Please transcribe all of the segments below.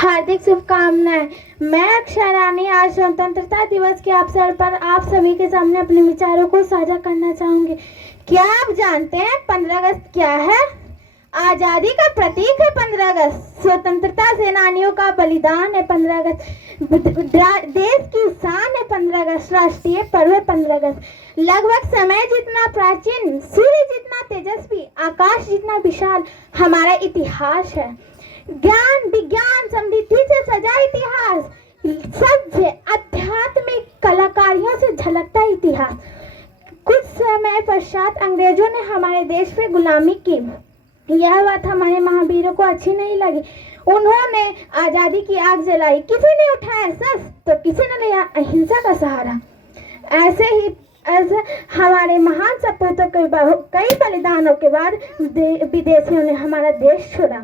हार्दिक शुभकामनाएं। मैं अक्षय रानी आज स्वतंत्रता दिवस के अवसर पर आप सभी के सामने अपने विचारों को साझा करना चाहूंगी। क्या आप जानते हैं 15 अगस्त क्या है? आजादी का प्रतीक है 15 अगस्त। स्वतंत्रता सेनानियों का बलिदान है 15 अगस्त। देश की शान है 15 अगस्त। राष्ट्रीय पर्व है 15 अगस्त। लगभग समय जितना प्राचीन, सूर्य जितना तेजस्वी, आकाश जितना विशाल हमारा इतिहास है। ज्ञान विज्ञान समृद्धि से सजा इतिहास, सभ्य आध्यात्मिक कलाकारियों से झलकता इतिहास। कुछ समय पश्चात अंग्रेजों ने हमारे देश पे गुलामी की। यह बात हमारे महावीरों को अच्छी नहीं लगी। उन्होंने आजादी की आग जलाई। किसी ने उठाया शस्त्र तो किसी ने लिया अहिंसा का सहारा। ऐसे हमारे महान सपूतों के कई बलिदानों के बाद विदेशियों ने हमारा देश छोड़ा।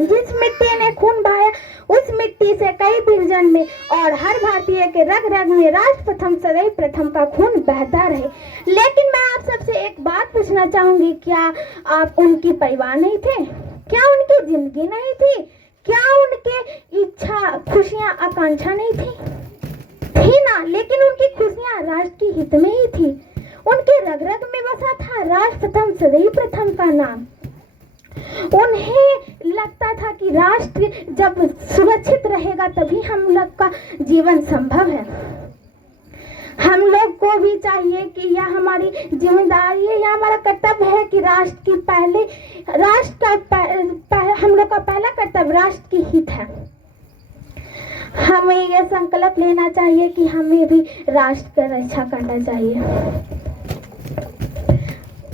जिस मिट्टी ने खून बहाया उस मिट्टी से कई विरजन में और हर भारतीय के रग रग में राष्ट्र प्रथम सदैव प्रथम का खून बहता रहे। लेकिन मैं आप सबसे एक बात पूछना चाहूंगी, क्या आप उनकी परिवार नहीं थे? क्या उनकी जिंदगी नहीं थी? क्या उनके इच्छा खुशियां आकांक्षा नहीं थी ना? लेकिन उनकी खुशियां राष्ट्र के हित में ही थी। उनके रग रग में बसा था राष्ट्र प्रथम सदैव प्रथम का नाम। उन्हें लगता था कि राष्ट्र जब सुरक्षित रहेगा तभी हम लोग का जीवन संभव है। हम लोग को भी चाहिए कि यह हमारी जिम्मेदारी है, यह हमारा कर्तव्य है कि हम लोग का पहला कर्तव्य राष्ट्र की हित है। हमें यह संकल्प लेना चाहिए कि हमें भी राष्ट्र की रक्षा करना चाहिए।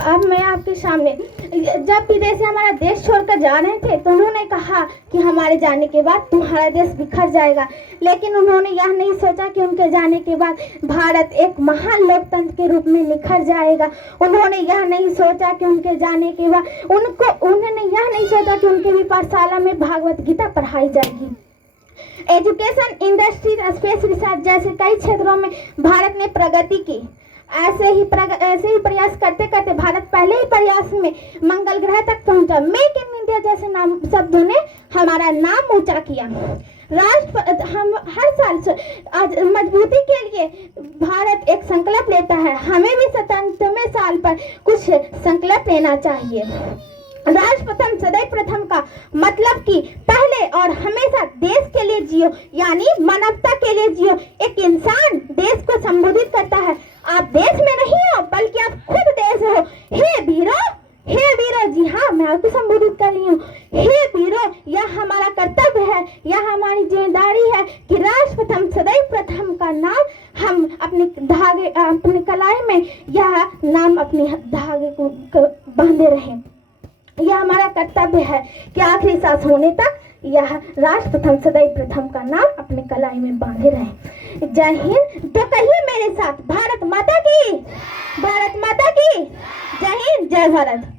अब मैं आपके सामने, जब विदेशी हमारा देश छोड़कर जा रहे थे तो उन्होंने कहा कि हमारे जाने के बाद तुम्हारा देश बिखर जाएगा। लेकिन उन्होंने यह नहीं सोचा कि उनके जाने के बाद भारत एक महान लोकतंत्र के रूप में निखर जाएगा। उन्होंने यह नहीं सोचा कि उनके जाने के बाद उन्होंने यह नहीं सोचा कि उनके भी पाठशाला में भागवत गीता पढ़ाई जाएगी। एजुकेशन, इंडस्ट्री, स्पेस रिसर्च जैसे कई क्षेत्रों में भारत ने प्रगति की। ऐसे ही प्रयास करते करते भारत पहले ही प्रयास में मंगल ग्रह तक पहुंचा। मेक इन इंडिया जैसे शब्दों ने हमारा नाम ऊंचा किया। हम हर साल आज मजबूती के लिए भारत एक संकल्प लेता है। हमें भी 77वें साल पर कुछ संकल्प लेना चाहिए। राष्ट्र प्रथम सदैव प्रथम का मतलब कि पहले और हमेशा देश के लिए जियो, यानी मानवता के लिए जियो। एक इंसान देश को संबोधित करता है। आप देश में नहीं हो बल्कि आप खुद देश हो। हे वीरों, जी हाँ, मैं आपको संबोधित कर रही हूँ। हे वीरों, यह हमारा कर्तव्य है, यह हमारी जिम्मेदारी है कि राष्ट्र प्रथम सदैव प्रथम का नाम हम अपनी कलाई में यह नाम अपने धागे को बांधे रहें। यह हमारा कर्तव्य है कि आखिरी सांस होने तक यह राष्ट्र प्रथम सदैव प्रथम का नाम अपने कलाई में बांधे रहे। जय हिंद। तो कहिए मेरे साथ, भारत माता की, भारत माता की, जय हिंद, जय भारत।